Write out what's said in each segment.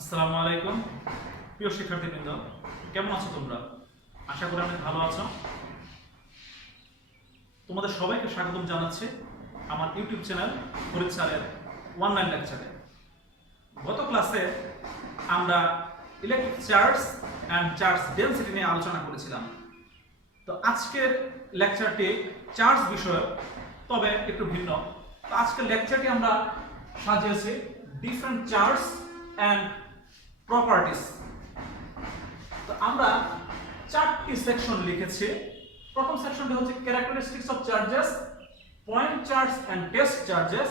আসসালামু আলাইকুম প্রিয় শিক্ষার্থীবৃন্দ, কেমন আছো তোমরা? আশা করি অনেক ভালো আছো। তোমাদের সবাইকে স্বাগতম জানাচ্ছি আমার ইউটিউব চ্যানেল ফরিদ স্যারের অনলাইন লেকচারে। গত ক্লাসে আমরা electric charge and charge density নিয়ে আলোচনা করেছিলাম। তো আজকের লেকচারটি চার্জ বিষয়ক, তবে একটু ভিন্ন। তো আজকের লেকচারটি আমরা সাজিয়েছি ডিফারেন্ট চার্জ অ্যান্ড প্রপার্টিস। তো আমরা চারটি সেকশন লিখেছি। প্রথম সেকশনটি হচ্ছে characteristics of charges, point charge and test charges,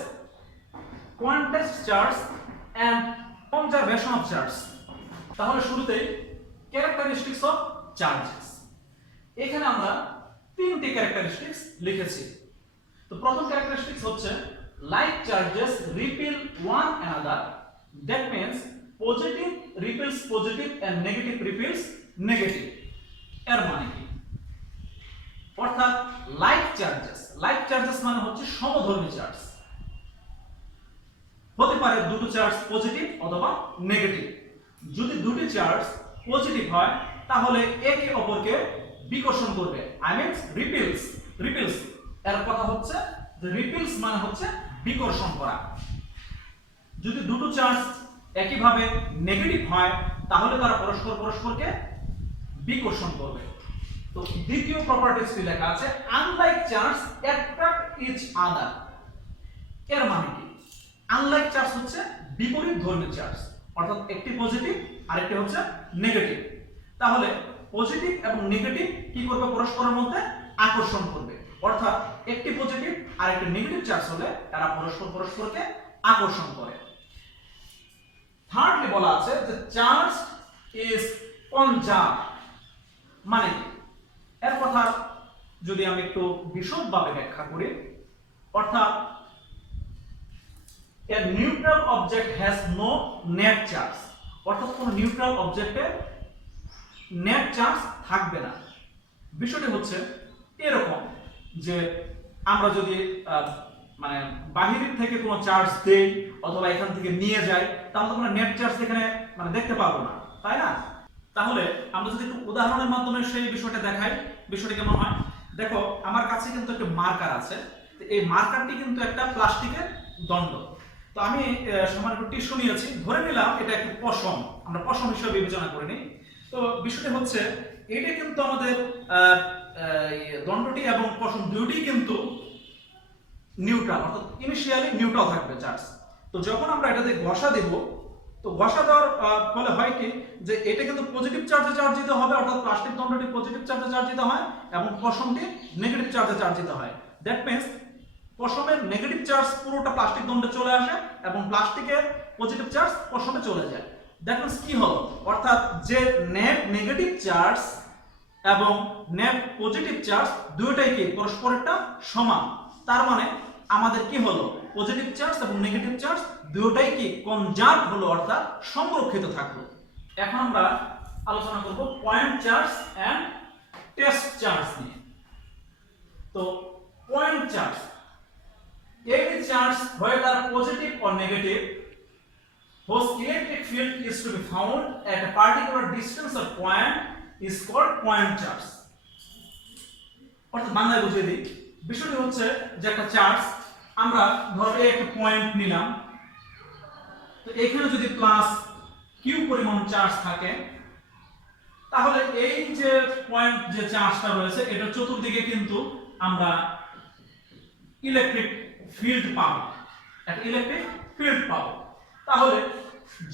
quantised charge and conservation of charge. তাহলে শুরুতেই ক্যারেক্টারিস্টিক্স অফ চার্জেস। এখানে আমরা তিনটি ক্যারেক্টারিস্টিক্স লিখেছি। তো প্রথম ক্যারেক্টারিস্টিক্স হচ্ছে like charges repel one another, that means positive repels positive and negative repels negative. এর মানে কি? অর্থাৎ লাইক চার্জেস মানে হচ্ছে সমধর্মী চার্জ। হতে পারে দুটো চার্জ পজিটিভ অথবা নেগেটিভ। যদি দুটি চার্জ পজিটিভ হয় তাহলে একে অপরকে বিকর্ষণ করবে, আই মিন রিপেলস। এর কথা হচ্ছে যে রিপেলস মানে হচ্ছে বিকর্ষণ করা। যদি দুটো চার্জ একইভাবে নেগেটিভ হয় তাহলে তারা পরস্পরকে বিকর্ষণ করবে। তো দ্বিতীয় প্রপার্টিসটি লেখা আছে unlike charge attract each other. এর মানে কি? আনলাইক চার্জ হচ্ছে বিপরীত ধর্মী চার্জ, অর্থাৎ একটি পজিটিভ আর একটি হচ্ছে নেগেটিভ। তাহলে পজিটিভ এবং নেগেটিভ কি করবে? পরস্পরের মধ্যে আকর্ষণ করবে। অর্থাৎ একটি পজিটিভ আর একটি নেগেটিভ চার্জ হলে তারা পরস্পরকে আকর্ষণ করে। থার্ডলি বলা আছে যে চার্জ ইজ কনজার্ভ। মানে এর কথা যদি আমি একটু বিশদভাবে ব্যাখ্যা করি, অর্থাৎ a neutral object has no net charge, অর্থাৎ কোন নিউট্রাল অবজেক্টের নেট চার্জ থাকবে না। বিষয়টি হচ্ছে এরকম যে আমরা যদি মানে বাহির থেকে কোনো চার্জ দেই অথবা এখান থেকে নিয়ে যাই তাহলে আমরা নেট চার্জ এখানে মানে দেখতে পাবো না, তাই না? তাহলে আমরা যদি একটু উদাহরণের মাধ্যমে সেই বিষয়টা দেখাই, বিষয়টা কেমন হয় দেখো। আমার কাছে কিন্তু একটা মার্কার আছে। এই মার্কারটি কিন্তু একটা প্লাস্টিকের দণ্ড। তো আমি সামান্য একটু টিস্যু নিয়েছি, ধরে নিলাম এটা একটু পশম, আমরা পশম হিসেবে বিবেচনা করে নিই। তো বিষয়টা হচ্ছে এটা কিন্তু আমাদের দণ্ডটি এবং পশম দুটোই কিন্তু নিউট্রাল, অর্থাৎ ইনিশিয়ালি নিউট্রাল থাকবে চার্জ। তো যখন আমরা এটাতে ঘষা দেব, তো ঘষা দেওয়ার ফলে হয় কি যে এটা কিন্তু পজিটিভ চার্জে চার্জিত হবে, অর্থাৎ প্লাস্টিক দণ্ডটি পজিটিভ চার্জে চার্জিত হয় এবং পশমটি নেগেটিভ চার্জে চার্জিত হয়। দ্যাট মিন্স পশমের নেগেটিভ চার্জ পুরোটা প্লাস্টিক দণ্ডে চলে আসে এবং প্লাস্টিকের পজিটিভ চার্জ পশমে চলে যায়। দ্যাট মিন্স কি হলো? অর্থাৎ যে নেট নেগেটিভ চার্জ এবং নেট পজিটিভ চার্জ দুটোটাই কি পরস্পরেরটা সমান। তার মানে আমাদের কি হলো? পজিটিভ চার্জ এবং নেগেটিভ চার্জ দুটোটাই কি কনজার্ভ হলো, অর্থাৎ সংরক্ষিত থাকলো। এখন আমরা আলোচনা করব point charge and test charge নিয়ে। তো point charge, any charge whether positive or negative whose electric field is to be found at a particular distance or point is called point charge. অর্থাৎ বাংলায় বুঝিয়ে দিই, বিষয়টি হচ্ছে যে একটা চার্জ আমরা ধরো একটা পয়েন্ট নিলাম। তো এখানে যদি প্লাস কিউ পরিমাণ চার্জ থাকে তাহলে এই যে পয়েন্ট যে চার্জটা রয়েছে এটা চতুর্দিকে কিন্তু আমরা ইলেকট্রিক ফিল্ড পাবো, একটা ইলেকট্রিক ফিল্ড পাবো। তাহলে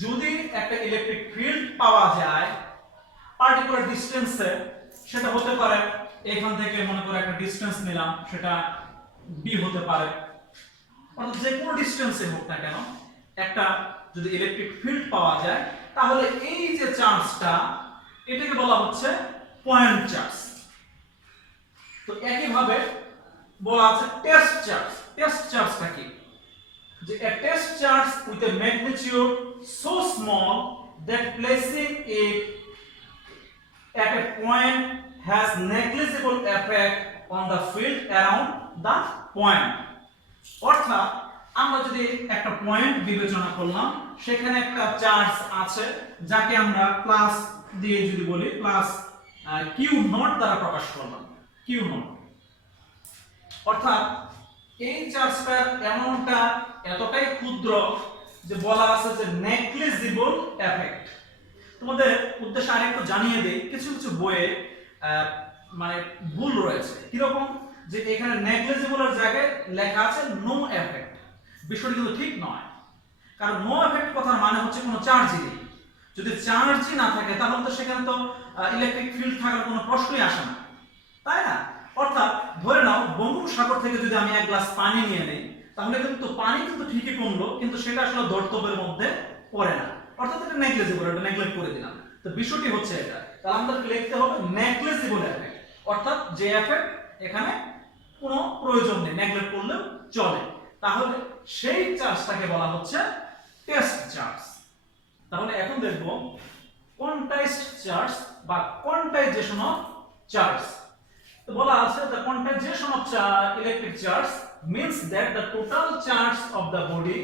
যদি একটা ইলেকট্রিক ফিল্ড পাওয়া যায় পার্টিকুলার ডিসটেন্সে, সেটা হতে পারে এখান থেকে মনে করে একটা ডিসটেন্স নিলাম, সেটা ডি হতে পারে, অর্থাৎ যে কোনো ডিসটেন্সে হোক না কেন, একটা যদি ইলেকট্রিক ফিল্ড পাওয়া যায় তাহলে এই যে চার্জটা এটাকে বলা হচ্ছে পয়েন্ট চার্জ। তো একইভাবে বলা আছে টেস্ট চার্জ। টেস্ট চার্জটা কি? যে a test charge with a magnitude so small that placing it at a point has negligible effect on the field around the point. অর্থাৎ আমরা যদি একটা পয়েন্ট বিবেচনা করলাম, সেখানে একটা চার্জ আছে যাকে আমরা প্লাস দিয়ে যদি বলি প্লাস কিউ নট দ্বারা প্রকাশ করলাম, কিউ নট। অর্থাৎ এই চার্জটার অ্যামাউন্টটা এতটাই ক্ষুদ্র যে বলা আছে যে নেগলিজিবল এফেক্ট। তোমাদের উদ্দেশ্যে আরেকটু জানিয়ে দেই, কিছু কিছু বইয়ে মানে ভুল রয়েছে। কিরকম, যে এখানে নেগলিজিবলের জায়গায় লেখা আছে নো এফেক্ট। বিষয়টি কিন্তু ঠিক নয়, কারণ নো এফেক্ট কথার মানে হচ্ছে কোনো চার্জই নেই। যদি চার্জই না থাকে তাহলে তো সেখানে তো ইলেকট্রিক ফিল্ড থাকার কোনো প্রশ্নই আসে না, তাই না? অর্থাৎ ধরে নাও বঙ্গোপসাগর থেকে যদি আমি এক গ্লাস পানি নিয়ে নেই, তাহলে কিন্তু পানি কিন্তু ঠিকই কমলো, কিন্তু সেটা আসলে ধর্তব্যের মধ্যে পড়ে না। অর্থাৎ এটা নেগলিজিবল, এটা নেগলেক্ট করে দিলাম। তো বিষয়টি হচ্ছে এটা, তাহলে আমাদের লিখতে হবে নেগলিজিবল এফেক্ট, অর্থাৎ যে এফেক্ট এখানে কোনো প্রয়োজন নেই, নেগলেক্ট করলেও চলে, তাহলে সেই চার্জটাকে বলা হচ্ছে টেস্ট চার্জ। তাহলে এখন দেখব কোয়ান্টাইজড চার্জ বা কোয়ান্টাইজেশন অফ চার্জ। তো বলা আছে the quantization of electric charge means that the total charge of the body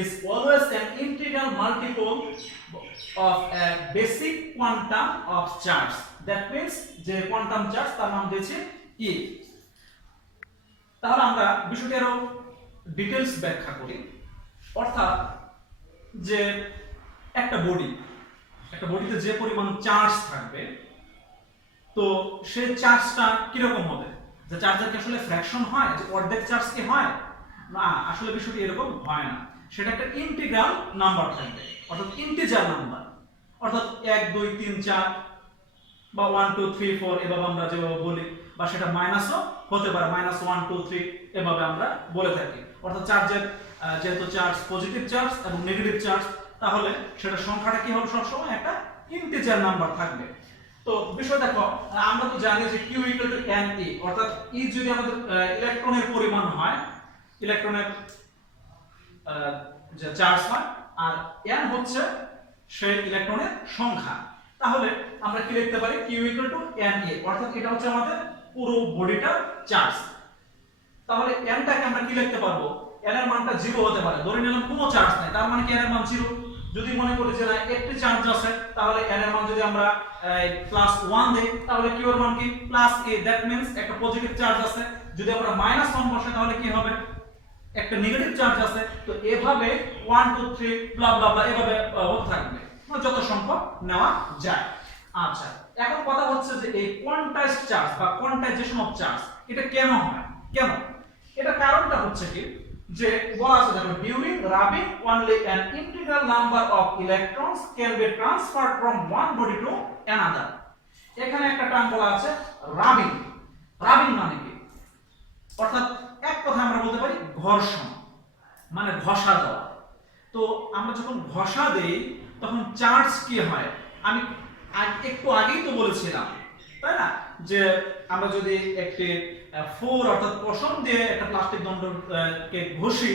is always an integral multiple of a basic quantum of charge. That means যে quantum charge তার নাম দিয়েছি E। তাহলে আমরা বিষয়টি আরো ডিটেইলস ব্যাখ্যা করি। অর্থাৎ যে একটা বডিতে যে পরিমাণ চার্জ থাকবে, তো সেই চার্জটা কিরকম হবে? যে চার্জের কি আসলে ফ্র্যাকশন হয়, যে অর্ধেক চার্জ কি হয় না? আসলে বিষয়টি এরকম হয় না। সেটা একটা ইন্টিগ্রাল নাম্বার থাকবে, অর্থাৎ ইন্টিজার নাম্বার। অর্থাৎ 1 2 3 4 বা 1 2 3 4 এভাবে আমরা যেভাবে বলি, বা সেটা মাইনাসও হতে পারে, -1 2 3 এভাবে আমরা বলে থাকি। অর্থাৎ চার্জের যেহেতু চার্জ পজিটিভ চার্জ এবং নেগেটিভ চার্জ, তাহলে সেটা সংখ্যাটা কি হবে? সবসময় একটা ইন্টিজার নাম্বার থাকবে। তো বিষয় দেখো, আমরা তো জানি যে Q = NE, অর্থাৎ E যদি আমাদের ইলেকট্রনের পরিমাণ হয়, ইলেকট্রনের যে চার্জ হয়, আর N হচ্ছে সেই ইলেকট্রনের সংখ্যা, তাহলে আমরা কি লিখতে পারি? Q = NE, অর্থাৎ এটা হচ্ছে আমাদের পুরো বডিটার চার্জ। তাহলে n টাকে আমরা কি লিখতে পারবো? n এর মানটা 0 হতে পারে, ধরে নিলাম কোনো চার্জ নাই, তার মানে কি n এর মান 0। যদি মনে করি যে না একটি চার্জ আছে, তাহলে n এর মান যদি আমরা +1 দেই, তাহলে q এর মান কি? +a। দ্যাট মিন্স একটা পজিটিভ চার্জ আছে। যদি আমরা -1 বসাই, তাহলে কি হবে? একটা নেগেটিভ চার্জ আছে। তো এভাবে 1 2 3 ব্লা ব্লা ব্লা এভাবে হতে থাকবে, যত সংখ্যক নেওয়া যায়। আচ্ছা, এখন কথা হচ্ছে যে এই কোয়ান্টাইজড চার্জ বা কোয়ান্টাইজেশন অফ চার্জ এটা কেন হয়? কেন? এটা কারণটা হচ্ছে কি, যে বলা আছে দেখো, during rubbing only an integral number of electrons can be transferred from one body to another। এখানে একটা টার্ম বলা আছে রাবিং। রাবিং মানে কি? অর্থাৎ এক কথা আমরা বলতে পারি ঘর্ষণ, মানে ঘষা দেওয়া। তো আমরা যখন ঘষা দেই তখন চার্জ কি হয়? আমি একটু আগেই তো বলেছিলাম, তাই না, যে আমরা যদি একটি 4 অর্থাৎ পশম দিয়ে একটা প্লাস্টিক দণ্ডকে ঘষি,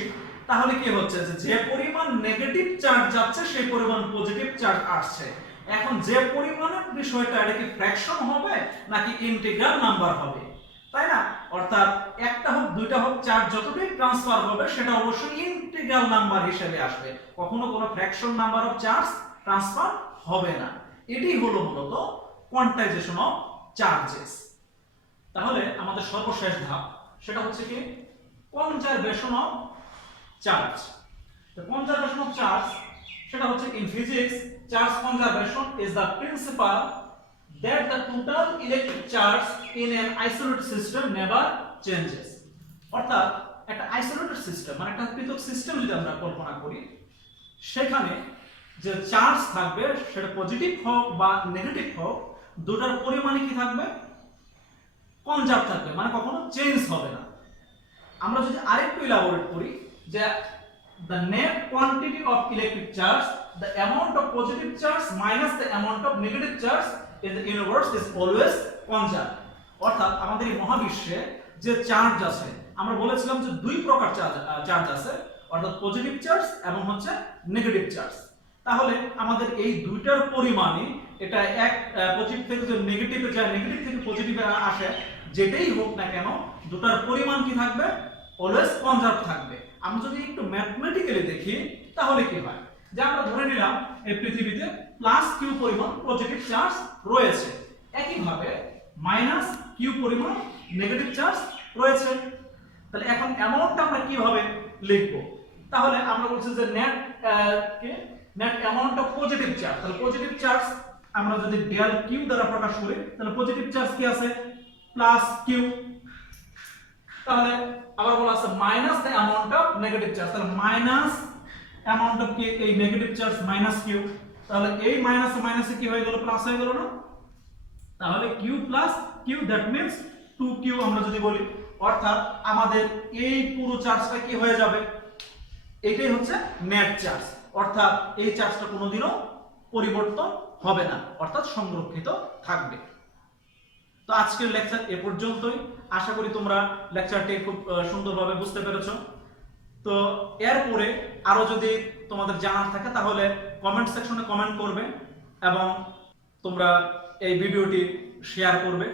তাহলে কি হচ্ছে? যে পরিমাণ নেগেটিভ চার্জ যাচ্ছে সেই পরিমাণ পজিটিভ চার্জ আসছে। এখন যে পরিমাণের বিষয়টা, এটা কি ফ্র্যাকশন হবে নাকি ইন্টিগ্রাল নাম্বার হবে, তাই না? অর্থাৎ একটা হোক দুইটা হোক, চার্জ যতটুকু ট্রান্সফার হবে সেটা অবশ্যই ইন্টিগ্রাল নাম্বার হিসেবে আসবে, কখনো কোনো fraction number of charge transfer হবে না। এটাই হলো মূলত কোয়ান্টাইজেশন অফ চার্জেস। তাহলে আমাদের সর্বশেষ ধাপ সেটা হচ্ছে কি? Conservation of charge. তো কনজারভেশন অফ চার্জ সেটা হচ্ছে, in physics charge conservation is the principal that the total electric charge in an isolated system never changes। অর্থাৎ একটা আইসোলেটেড সিস্টেম, মানে একটা পৃথক সিস্টেম যদি আমরা কল্পনা করি, সেখানে যে চার্জ থাকবে সেটা পজিটিভ হোক বা নেগেটিভ হোক, দুটার পরিমাণে কি থাকবে? কনজার্ভ থাকবে, মানে কখনো চেঞ্জ হবে না। আমরা যদি আরেকটু ইলাবোরেট করি, যে the net quantity of electric charge, the amount of positive charge minus the amount of negative charge in the universe is always conserved। অর্থাৎ আমাদের এই মহাবিশ্বে যে চার্জ আছে, আমরা বলেছিলাম যে দুই প্রকার চার্জ আছে, অর্থাৎ পজিটিভ চার্জ এবং হচ্ছে নেগেটিভ চার্জ। তাহলে আমাদের এই দুইটার পরিমাণই, এটা এক পজিটিভ থেকে যে নেগেটিভে যায়, নেগেটিভ থেকে পজিটিভে আসে, যেটাই হোক না কেন দুটার পরিমাণ কি থাকবে? অলওয়েজ কনজার্ভ থাকবে। আমরা যদি একটু ম্যাথমেটিক্যালি দেখি তাহলে কি হয়, যে আমরা ধরে নিলাম এই পৃথিবীতে প্লাস কিউ পরিমাণ পজিটিভ চার্জ রয়েছে, একইভাবে মাইনাস কিউ পরিমাণ নেগেটিভ চার্জ রয়েছে। তাহলে এখন অ্যামাউন্টটা আমরা কিভাবে লিখব? তাহলে আমরা বলছি যে net amount of positive charge. তাহলে পজিটিভ চার্জ আমরা যদি ডেল কিউ দ্বারা প্রকাশ করি তাহলে পজিটিভ চার্জ কি আছে প্লাস কিউ, তাহলে আবার বলা আছে minus the amount of negative charge, তাহলে মাইনাস অ্যামাউন্ট অফ কি এই নেগেটিভ চার্জ মাইনাস কিউ, তাহলে এই মাইনাস মাইনাসে কি হয়ে গেল প্লাস হয়ে গেল না, তাহলে Q plus Q that means 2q আমরা যদি বলি, অর্থাৎ আমাদের এই পুরো চার্জটা কি হয়ে যাবে, এটাই হচ্ছে নেট চার্জ, অর্থাৎ এই চার্জটা কোনোদিনও পরিবর্তন হবে না, অর্থাৎ সংরক্ষিত থাকবে। তো আজকের লেকচার এ পর্যন্তই, আশা করি তোমরা লেকচারটি খুব সুন্দরভাবে বুঝতে পেরেছো। তো এরপরে আরো যদি তোমাদের জানার থাকে তাহলে কমেন্ট সেকশনে কমেন্ট করবে এবং তোমরা এই ভিডিওটি শেয়ার করবে।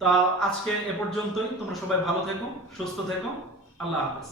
তা আজকে এ পর্যন্তই, তোমরা সবাই ভালো থেকো, সুস্থ থেকো, আল্লাহ হাফেজ।